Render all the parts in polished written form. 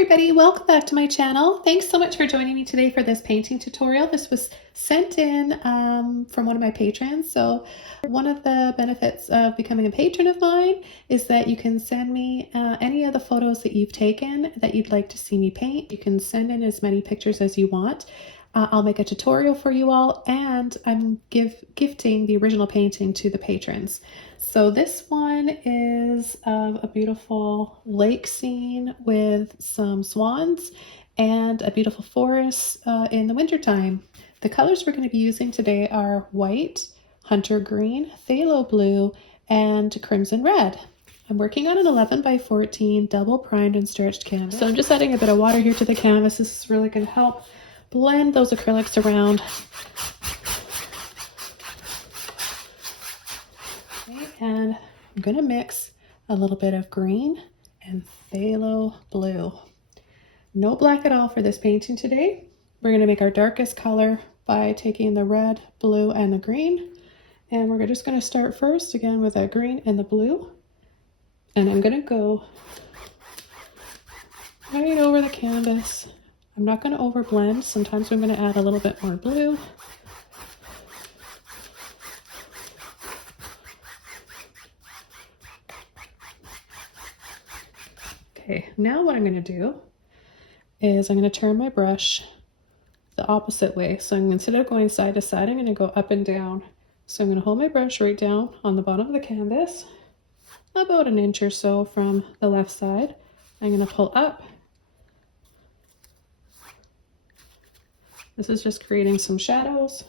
everybody, welcome back to my channel. Thanks so much for joining me today for this painting tutorial. This was sent in from one of my patrons. So one of the benefits of becoming a patron of mine is that you can send me any of the photos that you've taken that you'd like to see me paint. You can send in as many pictures as you want. I'll make a tutorial for you all, and I'm gifting the original painting to the patrons. So this one is a beautiful lake scene with some swans and a beautiful forest in the wintertime. The colors we're going to be using today are white, hunter green, phthalo blue, and crimson red. I'm working on an 11 by 14 double primed and stretched canvas. So I'm just adding a bit of water here to the canvas. This is really going to help blend those acrylics around. Okay, and I'm going to mix a little bit of green and phthalo blue. No black at all for this painting today. We're going to make our darkest color by taking the red, blue, and the green. And we're just going to start first again with that green and the blue. And I'm going to go right over the canvas. I'm not going to overblend. Sometimes I'm going to add a little bit more blue. Okay, now what I'm going to do is I'm going to turn my brush the opposite way. So instead of going side to side, I'm going to go up and down. So I'm going to hold my brush right down on the bottom of the canvas, about an inch or so from the left side. I'm going to pull up. This is just creating some shadows.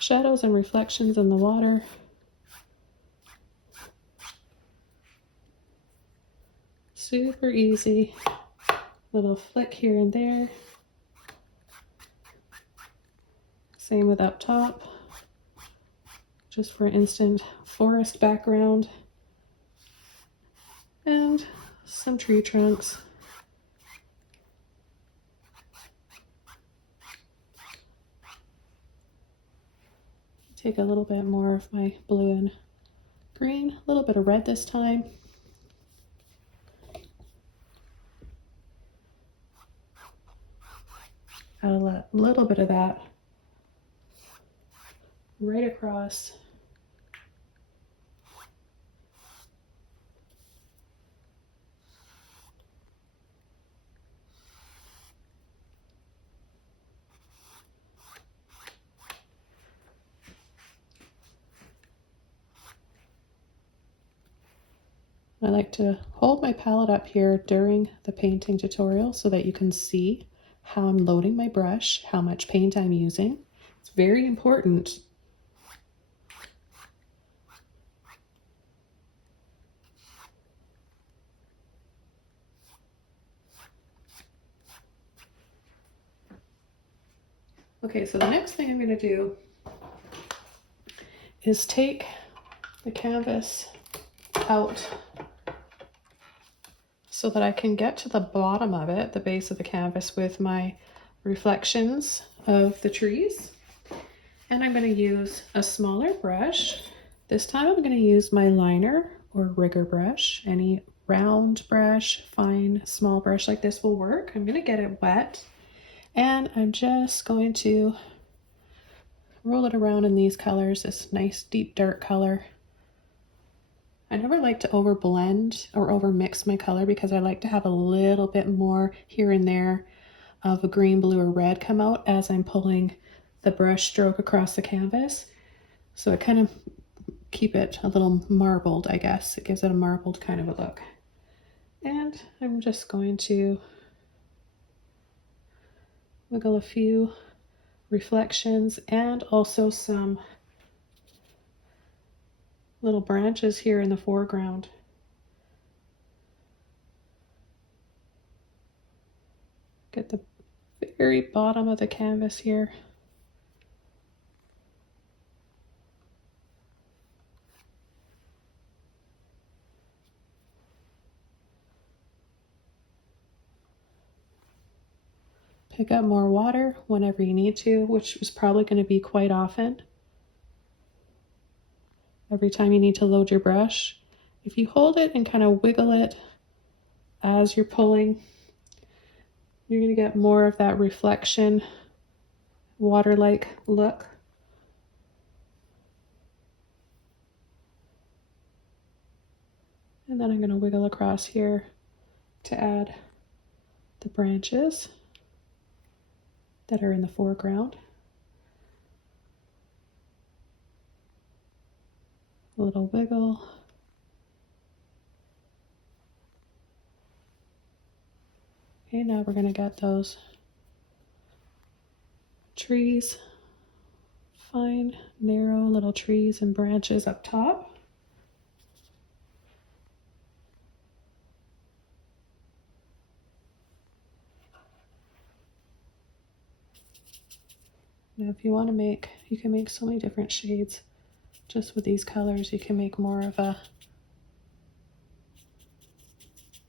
Shadows and reflections in the water. Super easy. Little flick here and there. Same with up top. Just for instant forest background. And some tree trunks. Take a little bit more of my blue and green, a little bit of red this time. Add a little bit of that right across. I like to hold my palette up here during the painting tutorial so that you can see how I'm loading my brush, how much paint I'm using. It's very important. Okay, so the next thing I'm going to do is take the canvas out so that I can get to the bottom of it, the base of the canvas, with my reflections of the trees. And I'm going to use a smaller brush. This time I'm going to use my liner or rigger brush. Any round brush, fine, small brush like this will work. I'm going to get it wet, and I'm just going to roll it around in these colors, this nice deep dark color. I never like to over blend or over mix my color because I like to have a little bit more here and there of a green, blue, or red come out as I'm pulling the brush stroke across the canvas. So it kind of keep it a little marbled, I guess. It gives it a marbled kind of a look. And I'm just going to wiggle a few reflections and also some little branches here in the foreground. Get the very bottom of the canvas here. Pick up more water whenever you need to, which is probably going to be quite often. every time you need to load your brush. If you hold it and kind of wiggle it as you're pulling, you're going to get more of that reflection, water-like look. And then I'm going to wiggle across here to add the branches that are in the foreground. A little wiggle. Okay, now we're going to get those trees, fine, narrow little trees and branches up top. Now if you want to make, you can make so many different shades. Just with these colors, you can make more of a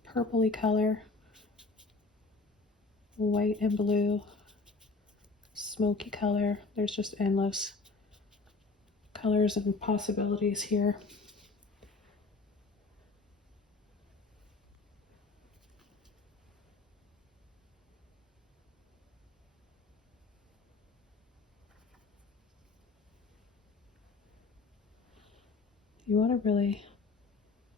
purpley color, white and blue, smoky color. There's just endless colors and possibilities here. You want to really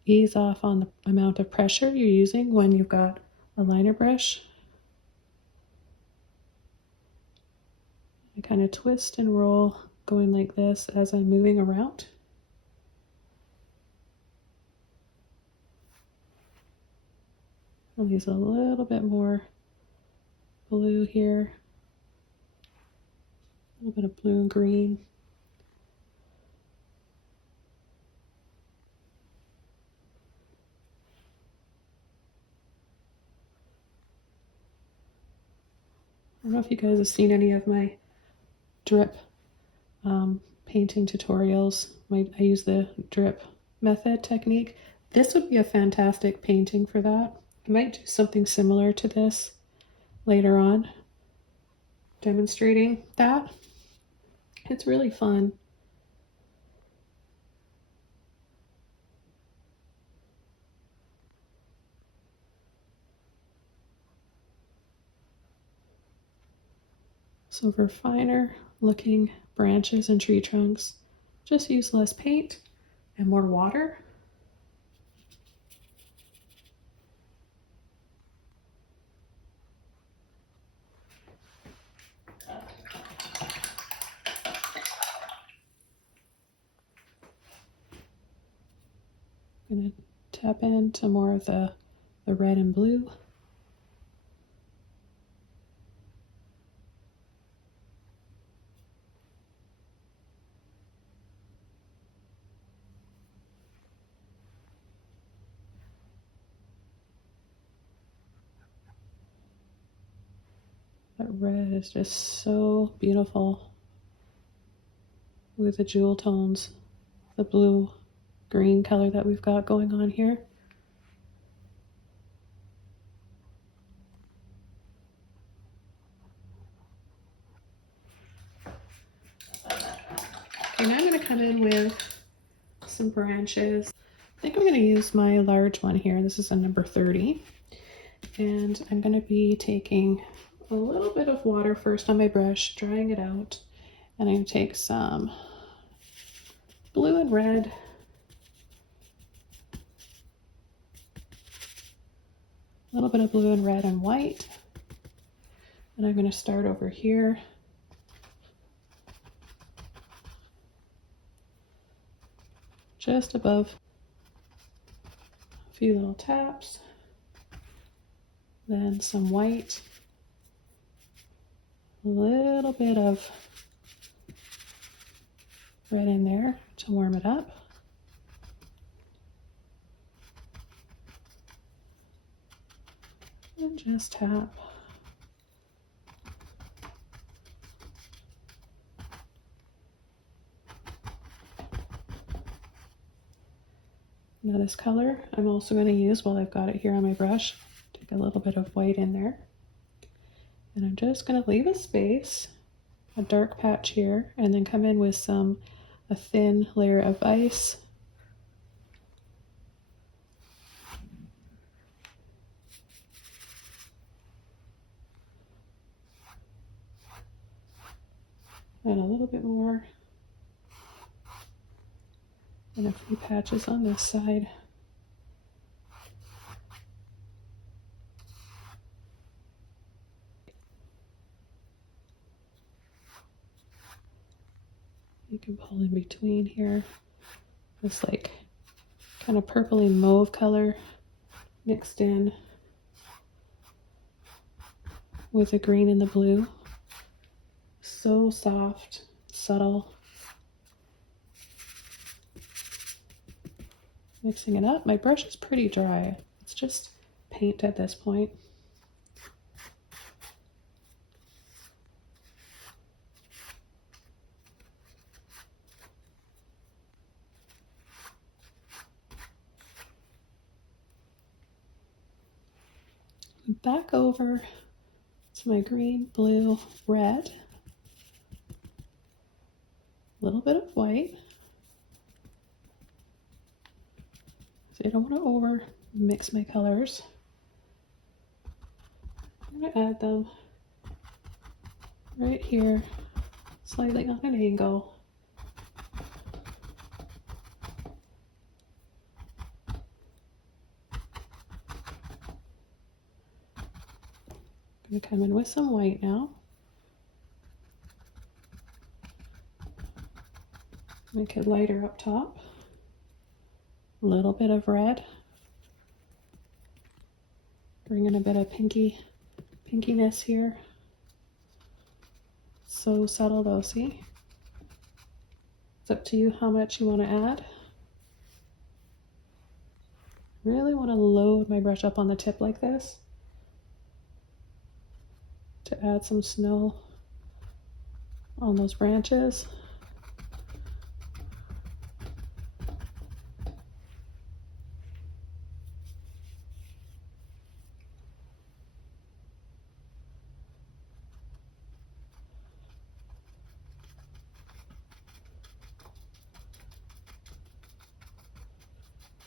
ease off on the amount of pressure you're using when you've got a liner brush. I kind of twist and roll going like this as I'm moving around. I'll use a little bit more blue here, a little bit of blue and green. I don't know if you guys have seen any of my drip painting tutorials. I use the drip method technique. This would be a fantastic painting for that. I might do something similar to this later on, demonstrating that. It's really fun. So for finer looking branches and tree trunks, just use less paint and more water. I'm going to tap into more of the red and blue. That red is just so beautiful with the jewel tones, the blue green color that we've got going on here. Okay, now I'm going to come in with some branches. I think I'm going to use my large one here. This is a number 30. And I'm going to be taking a little bit of water first on my brush, drying it out. And I'm going to take some blue and red, a little bit of blue and red and white. And I'm going to start over here. Just above, a few little taps. Then some white, a little bit of red in there to warm it up. And just tap. Now this color I'm also going to use while I've got it here on my brush. Take a little bit of white in there. And I'm just going to leave a space, a dark patch here, and then come in with some a thin layer of ice. And a little bit more. And a few patches on this side. You can pull in between here. This like kind of purpley mauve color mixed in with the green and the blue. So soft, subtle. Mixing it up. My brush is pretty dry. It's just paint at this point. Back over to my green, blue, red. A little bit of white. So I don't want to over mix my colors. I'm going to add them right here, slightly on an angle. I'm going to come in with some white now. Make it lighter up top. A little bit of red. Bring in a bit of pinkiness here. So subtle though, see? It's up to you how much you want to add. Really want to load my brush up on the tip like this to add some snow on those branches.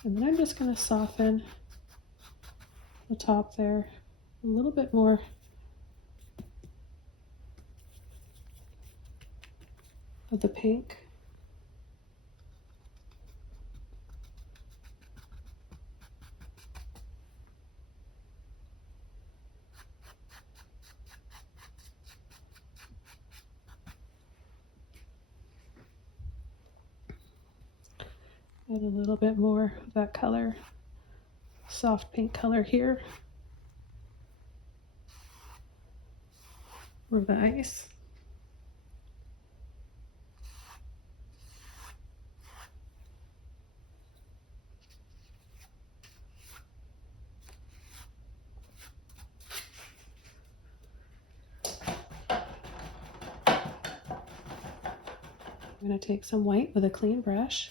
And then I'm just going to soften the top there a little bit more. Of the pink. Add a little bit more of that color, soft pink color here for the ice. I'm going to take some white with a clean brush,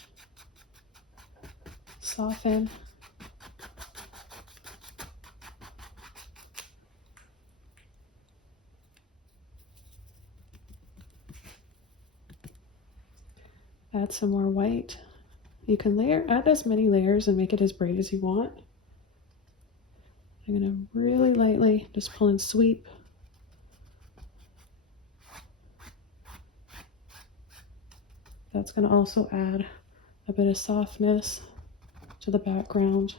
soften, add some more white. You can add as many layers and make it as bright as you want. I'm going to really lightly just pull and sweep. That's going to also add a bit of softness to the background.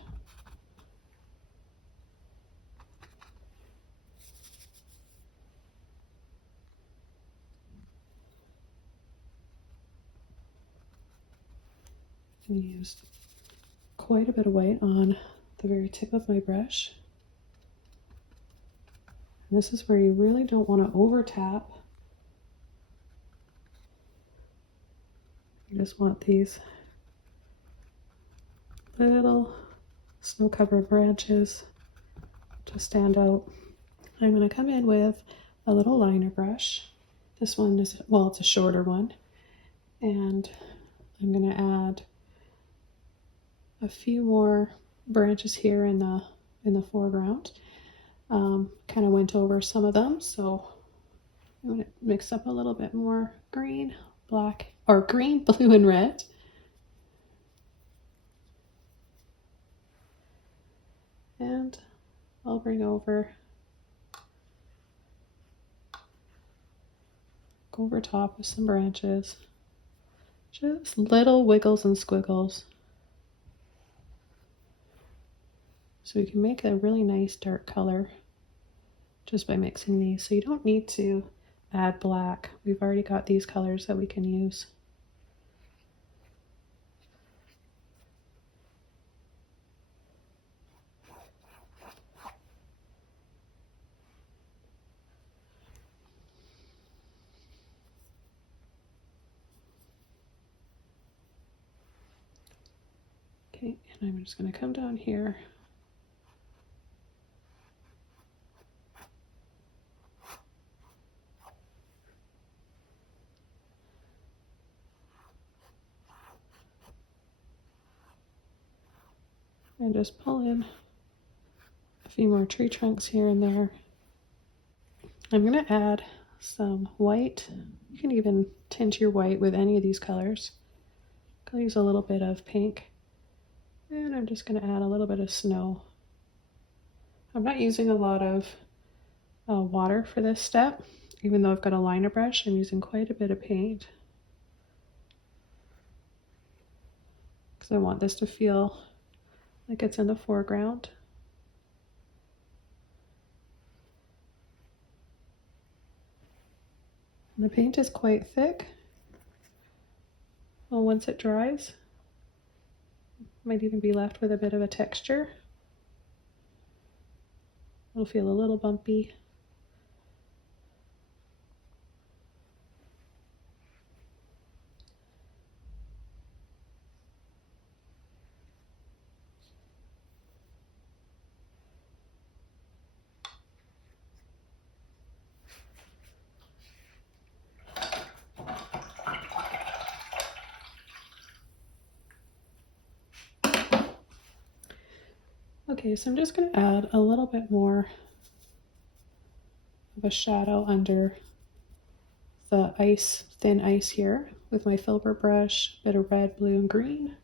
I used quite a bit of white on the very tip of my brush. And this is where you really don't want to over tap. You just want these little snow-covered branches to stand out. I'm going to come in with a little liner brush. This one is, well, it's a shorter one. And I'm going to add a few more branches here in the foreground. Kind of went over some of them, so I'm going to mix up a little bit more green, black, or green, blue, and red. And I'll bring over, go over top with some branches. Just little wiggles and squiggles. So we can make a really nice dark color just by mixing these. So you don't need to add black. We've already got these colors that we can use. Okay, and I'm just going to come down here. And just pull in a few more tree trunks here and there. I'm going to add some white. You can even tint your white with any of these colors. I'll use a little bit of pink. And I'm just going to add a little bit of snow. I'm not using a lot of water for this step. Even though I've got a liner brush, I'm using quite a bit of paint. Because I want this to feel like it's in the foreground. And the paint is quite thick. Well, once it dries, might even be left with a bit of a texture. It'll feel a little bumpy. Okay, so I'm just going to add a little bit more of a shadow under the ice, thin ice here with my filbert brush, a bit of red, blue, and green.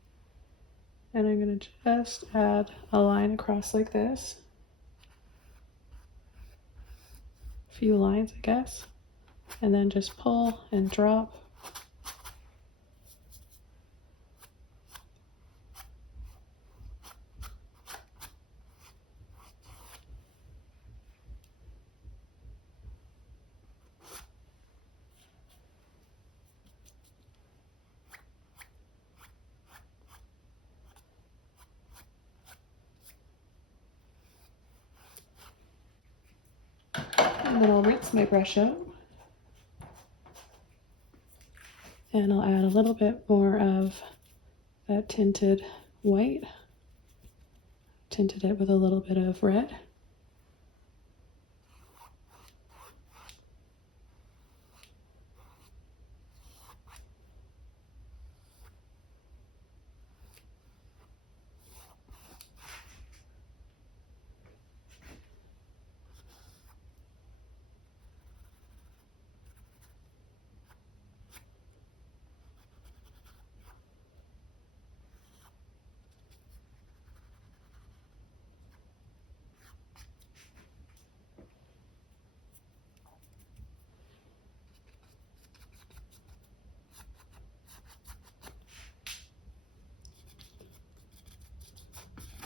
And I'm going to just add a line across like this. A few lines, I guess. And then just pull and drop. And then I'll rinse my brush out. And I'll add a little bit more of that tinted white. Tinted it with a little bit of red.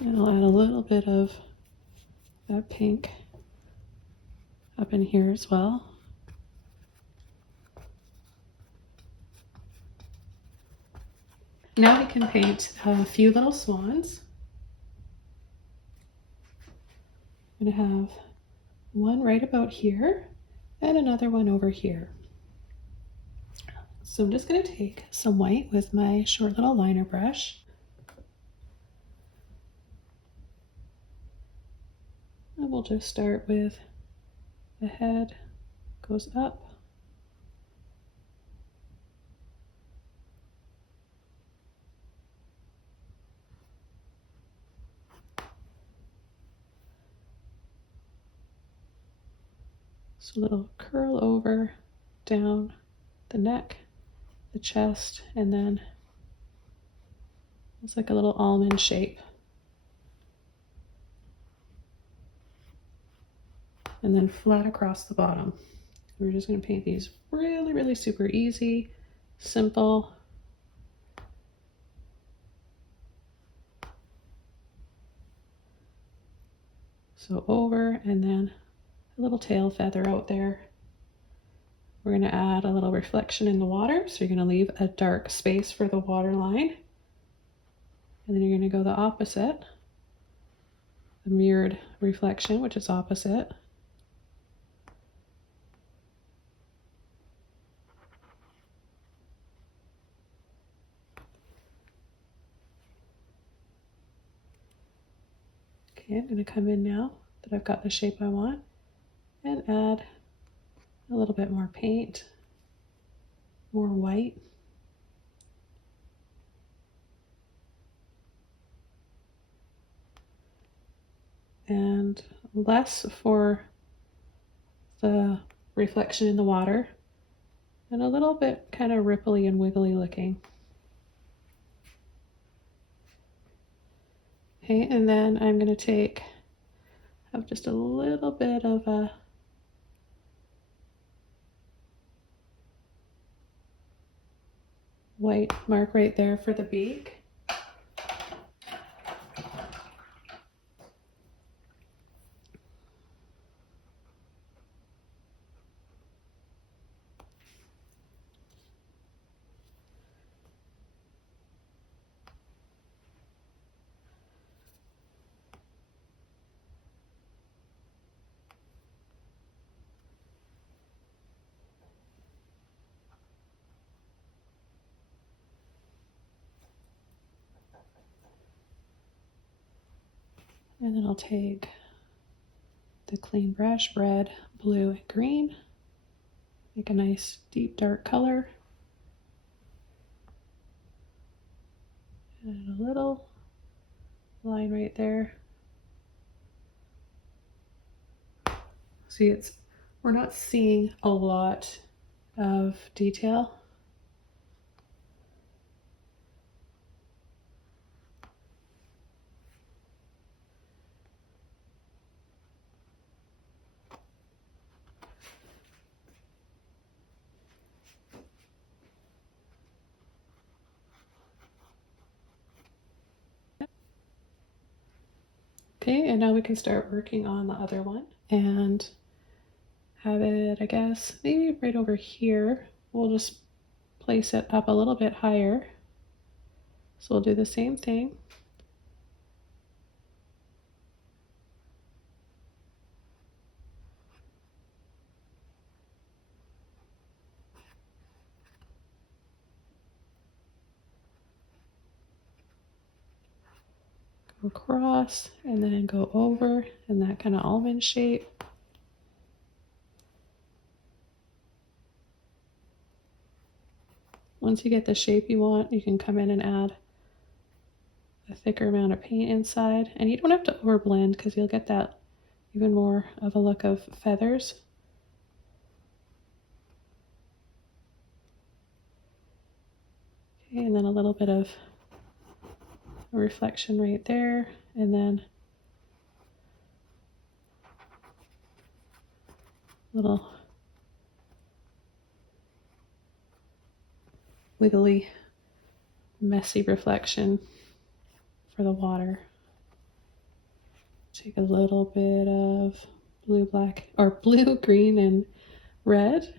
And I'll add a little bit of that pink up in here as well. Now we can paint a few little swans. I'm going to have one right about here and another one over here. So I'm just going to take some white with my short little liner brush. And we'll just start with the head, goes up. So a little curl over, down the neck, the chest, and then it's like a little almond shape. And then flat across the bottom. We're just going to paint these really, really super easy, simple. So over, and then a little tail feather out there. We're going to add a little reflection in the water. So you're going to leave a dark space for the water line. And then you're going to go the opposite, the mirrored reflection, which is opposite. Okay, I'm going to come in now that I've got the shape I want and add a little bit more paint, more white. And less for the reflection in the water, and a little bit kind of ripply and wiggly looking. Okay, and then I'm going to have just a little bit of a white mark right there for the beak. And then I'll take the clean brush, red, blue, and green. Make a nice deep dark color. And a little line right there. See, we're not seeing a lot of detail. Okay, and now we can start working on the other one and have it, I guess, maybe right over here. We'll just place it up a little bit higher. So we'll do the same thing. Go across and then go over in that kind of almond shape. Once you get the shape you want, you can come in and add a thicker amount of paint inside. And you don't have to overblend because you'll get that even more of a look of feathers. Okay, and then a little bit of a reflection right there, and then a little wiggly, messy reflection for the water. Take a little bit of blue, black, or blue, green, and red.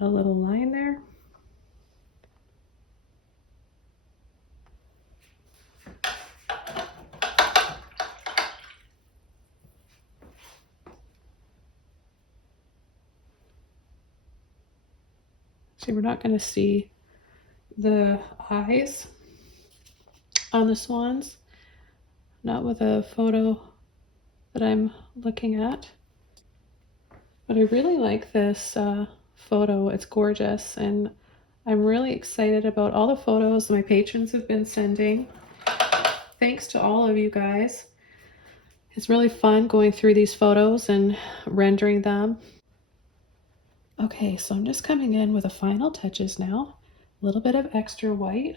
Add a little line there. See, we're not going to see the eyes on the swans, not with a photo that I'm looking at. But I really like this photo. It's gorgeous, and I'm really excited about all the photos my patrons have been sending. Thanks to all of you guys. It's really fun going through these photos and rendering them. Okay, so I'm just coming in with the final touches now. A little bit of extra white.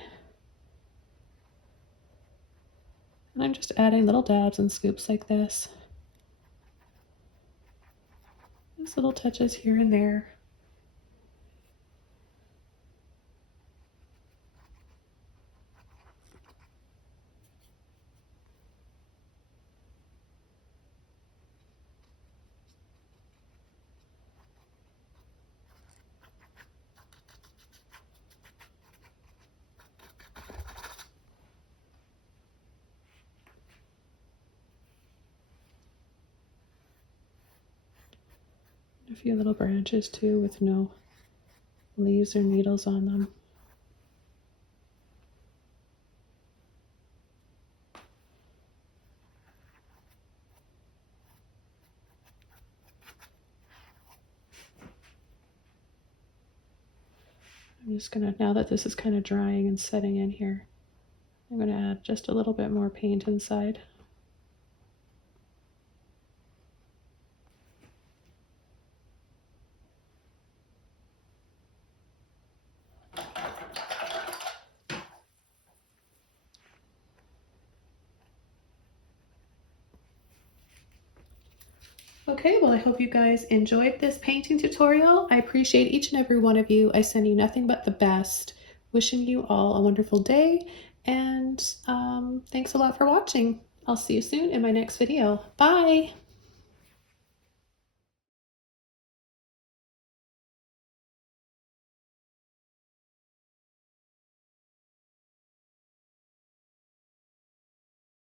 And I'm just adding little dabs and scoops like this. Just little touches here and there. A few little branches too with no leaves or needles on them. I'm just gonna, now that this is kind of drying and setting in here, I'm gonna add just a little bit more paint inside. Okay, well, I hope you guys enjoyed this painting tutorial. I appreciate each and every one of you. I send you nothing but the best. Wishing you all a wonderful day, and thanks a lot for watching. I'll see you soon in my next video. Bye!